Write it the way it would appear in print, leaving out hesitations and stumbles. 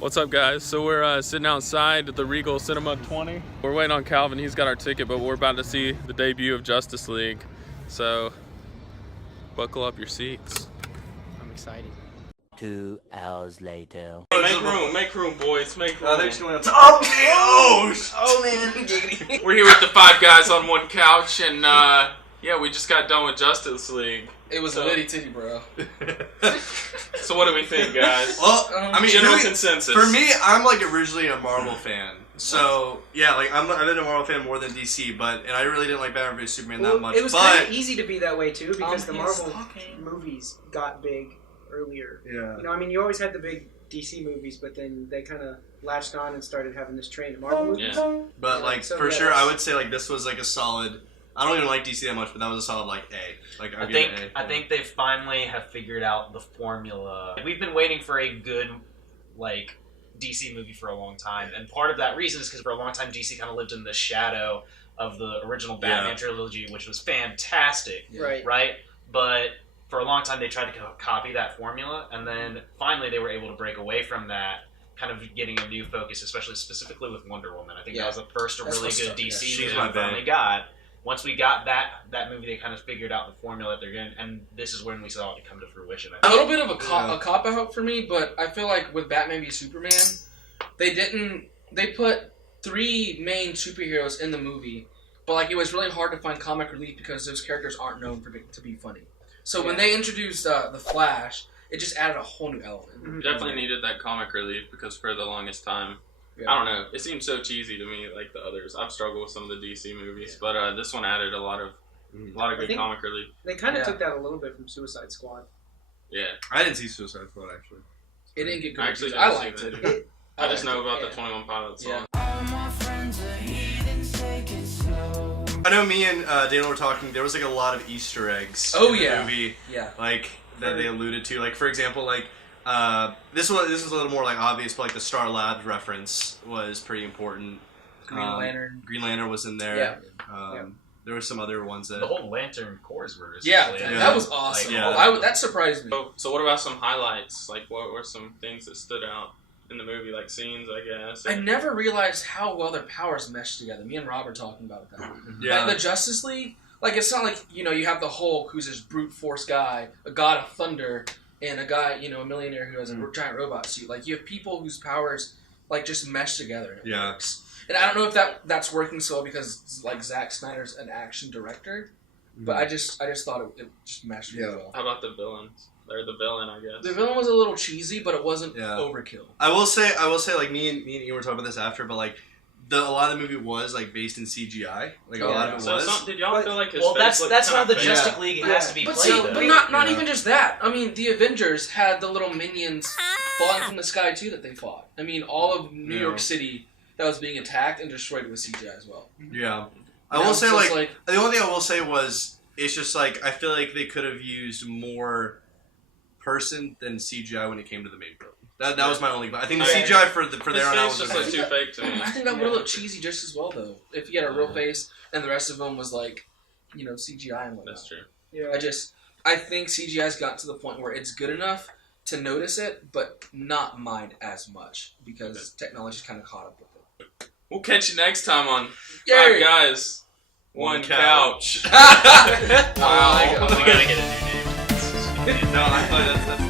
What's up, guys? So we're sitting outside at the Regal Cinema 20. We're waiting on Calvin. He's got our ticket, but we're about to see the debut of Justice League. So buckle up your seats. I'm excited. 2 hours later. Make room, boys. Make room. They're just going up to, oh man, giggity. We're here with the 5 guys on one couch, and yeah, we just got done with Justice League. It was a litty titty, bro. So what do we think, guys? Well, I mean, general really, consensus. for me, I'm like originally a Marvel fan. So yeah, like I've been a Marvel fan more than DC, and I really didn't like Batman vs Superman that much. It was kind of easy to be that way too because the Marvel talking. movies got big earlier. Yeah. You know, I mean, you always had the big DC movies, but then they kind of latched on and started having this train of Marvel movies. Yeah. But like So, for yeah, sure, I would say like this was like a solid. I don't even like DC that much, but that was a solid like A. Like I think they finally have figured out the formula. We've been waiting for a good like DC movie for a long time, and part of that reason is because for a long time DC kind of lived in the shadow of the original Batman trilogy, which was fantastic, right? But for a long time they tried to copy that formula, and then finally they were able to break away from that, kind of getting a new focus, specifically with Wonder Woman. I think that was the first really good DC movie we finally got. Once we got that movie, they kind of figured out the formula that they're getting, and this is when we saw it come to fruition. A little bit of a cop-out for me, but I feel like with Batman v Superman, they put 3 main superheroes in the movie, but like it was really hard to find comic relief because those characters aren't known to be funny. So when they introduced the Flash, it just added a whole new element. Mm-hmm. Definitely needed that comic relief because for the longest time, I don't know, it seems so cheesy to me like the others. I've struggled with some of the DC movies, but this one added a lot of good comic relief. They kind of took that a little bit from Suicide Squad. Yeah. I didn't see Suicide Squad actually. It didn't get good. Actually, I liked it. I just know about the 21 Pilots song. I know me and Daniel were talking. There was like a lot of Easter eggs in the movie, like that they alluded to. Like for example, like this was a little more like obvious, but like the Star Labs reference was pretty important. Green Lantern. Green Lantern was in there. There were some other ones that the whole Lantern Corps were. That was awesome. Like, that surprised me. So what about some highlights? Like what were some things that stood out in the movie, like scenes, I guess? I never realized how well their powers meshed together. Me and Rob were talking about that. Yeah. Like the Justice League, like it's not like, you have the Hulk who's this brute force guy, a god of thunder, and a guy, a millionaire who has a giant robot suit. Like you have people whose powers like just mesh together. And it works. And I don't know if that's working so well because like Zack Snyder's an action director, but I just thought it just meshed really well. How about the villains? They're the villain, I guess. The villain was a little cheesy, but it wasn't overkill. I will say, like me and you were talking about this after, but like a lot of the movie was like based in CGI. Like a lot of it was. Did y'all feel like his face that's how the fake? Justice League has to be but played. But not even just that. I mean, the Avengers had the little minions falling from the sky too that they fought. I mean, all of New York City that was being attacked and destroyed with CGI as well. Yeah, I will say like the only thing I will say was it's just like I feel like they could have used more person than CGI when it came to the main villain. That was my only. I think the CGI for there on out was just like too fake to me. I think that would have looked cheesy just as well though. If you had a real face and the rest of them was like, CGI and whatnot. That's true. Yeah. I think CGI's got to the point where it's good enough to notice it, but not mind as much because technology's kind of caught up with it. We'll catch you next time on 5 Guys, One Couch. Wow. We gotta get a new name. No, I thought that's